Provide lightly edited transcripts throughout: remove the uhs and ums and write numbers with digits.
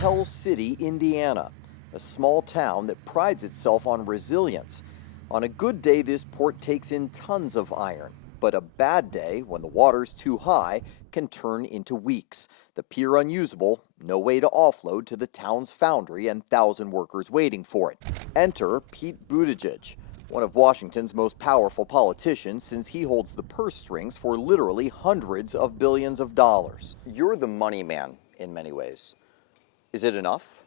Tell City, Indiana, a small town that prides itself on resilience. On a good day, this port takes in tons of iron, but a bad day, when the water's too high, can turn into weeks. The pier unusable, no way to offload to the town's foundry, and 1,000 workers waiting for it. Enter Pete Buttigieg, one of Washington's most powerful politicians, since he holds the purse strings for literally hundreds of billions of dollars. You're the money man in many ways. Is it enough?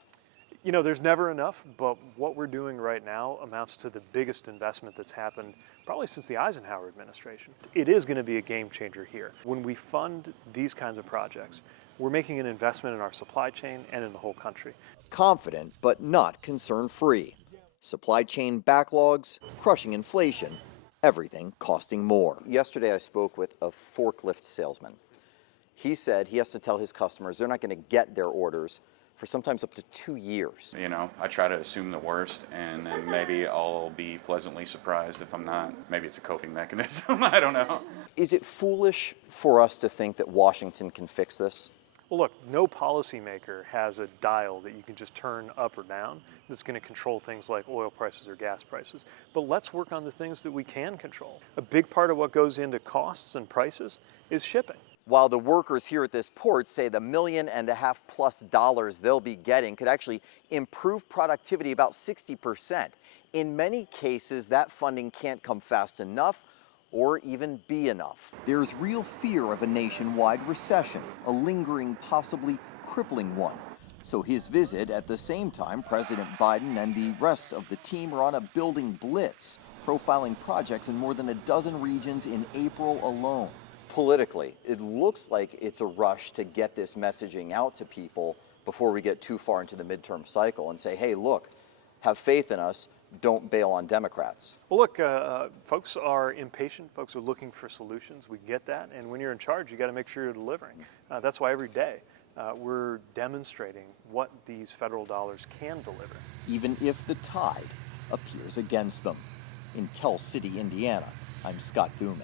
You know, there's never enough, but what we're doing right now amounts to the biggest investment that's happened probably since the Eisenhower administration. It is going to be a game changer here. When we fund these kinds of projects, we're making an investment in our supply chain and in the whole country. Confident, but not concern-free. Supply chain backlogs, crushing inflation, everything costing more. Yesterday I spoke with a forklift salesman. He said he has to tell his customers they're not going to get their orders for sometimes up to 2 years. You know, I try to assume the worst, and then maybe I'll be pleasantly surprised if I'm not. Maybe it's a coping mechanism, I don't know. Is it foolish for us to think that Washington can fix this? Well, look, no policymaker has a dial that you can just turn up or down that's going to control things like oil prices or gas prices. But let's work on the things that we can control. A big part of what goes into costs and prices is shipping. While the workers here at this port say the $1.5 million plus they'll be getting could actually improve productivity about 60%, in many cases that funding can't come fast enough or even be enough. There's real fear of a nationwide recession, a lingering, possibly crippling one. So his visit at the same time President Biden and the rest of the team are on a building blitz, profiling projects in more than a dozen regions in April alone. Politically, it looks like it's a rush to get this messaging out to people before we get too far into the midterm cycle and say, hey, look, have faith in us, don't bail on Democrats. Well, look, folks are impatient. Folks are looking for solutions. We get that. And when you're in charge, you got to make sure you're delivering. That's why every day we're demonstrating what these federal dollars can deliver. Even if the tide appears against them. In Tell City, Indiana, I'm Scott Thuman.